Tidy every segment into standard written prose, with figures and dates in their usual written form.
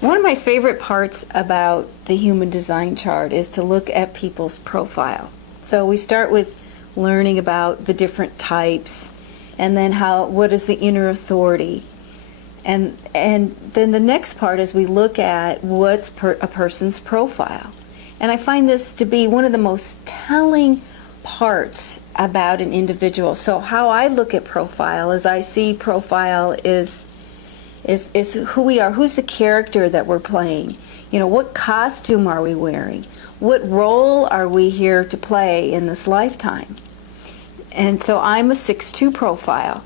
One of my favorite parts about the human design chart is to look at people's profile. So we start with learning about the different types, and then what is the inner authority. And then the next part is we look at what's a person's profile. And I find this to be one of the most telling parts about an individual. So how I look at profile is I see profile is who we are, who's the character that we're playing. You know, what costume are we wearing? What role are we here to play in this lifetime? And so I'm a 6-2 profile.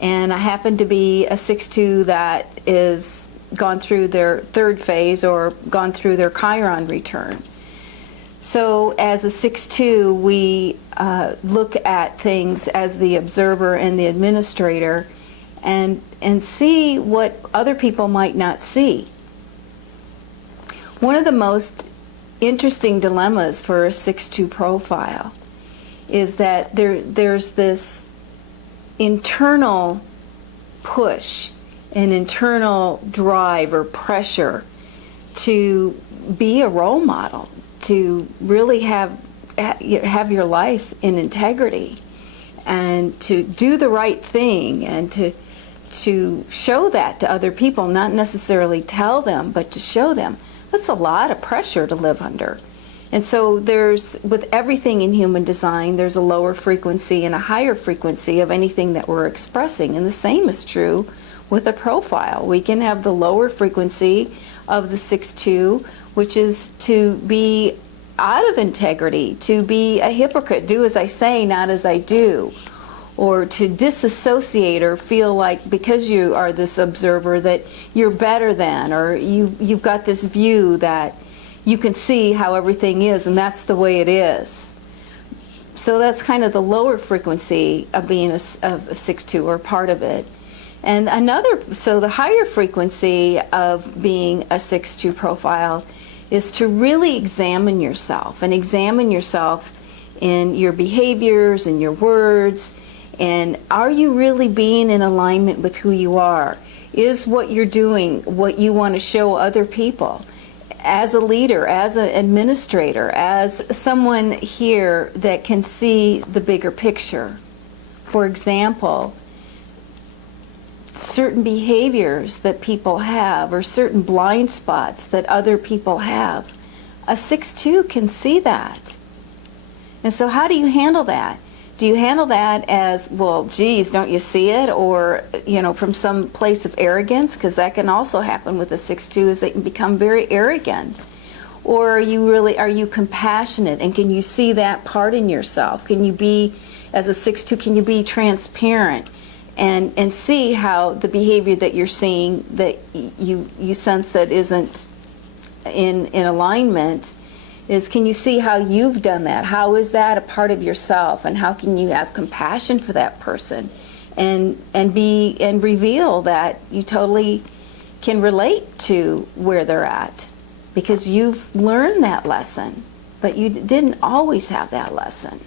And I happen to be a 6-2 that is gone through their third phase or gone through their Chiron return. So as a 6-2, we look at things as the observer and the administrator and see what other people might not see. One of the most interesting dilemmas for a 6-2 profile is that there's this internal push, an internal drive or pressure to be a role model, to really have your life in integrity and to do the right thing and to show that to other people, not necessarily tell them, but to show them. That's a lot of pressure to live under. And so with everything in human design, there's a lower frequency and a higher frequency of anything that we're expressing. And the same is true with a profile. We can have the lower frequency of the 6-2, which is to be out of integrity, to be a hypocrite, do as I say, not as I do, or to disassociate or feel like because you are this observer that you're better than, or you've got this view that you can see how everything is and that's the way it is. So that's kind of the lower frequency of being a 6-2 or part of it. And so the higher frequency of being a 6-2 profile is to really examine yourself and examine yourself in your behaviors and your words. And are you really being in alignment with who you are? Is what you're doing what you want to show other people? As a leader, as an administrator, as someone here that can see the bigger picture. For example, certain behaviors that people have or certain blind spots that other people have, a 6-2 can see that. And so how do you handle that? Do you handle that as, well, geez, don't you see it? Or, you know, from some place of arrogance? Because that can also happen with a 6-2, is they can become very arrogant. Or are you compassionate? And can you see that part in yourself? Can you be, as a 6-2, can you be transparent and see how the behavior that you're seeing that you sense that isn't in alignment is, can you see how you've done that? How is that a part of yourself? And how can you have compassion for that person and reveal that you totally can relate to where they're at because you've learned that lesson, but you didn't always have that lesson.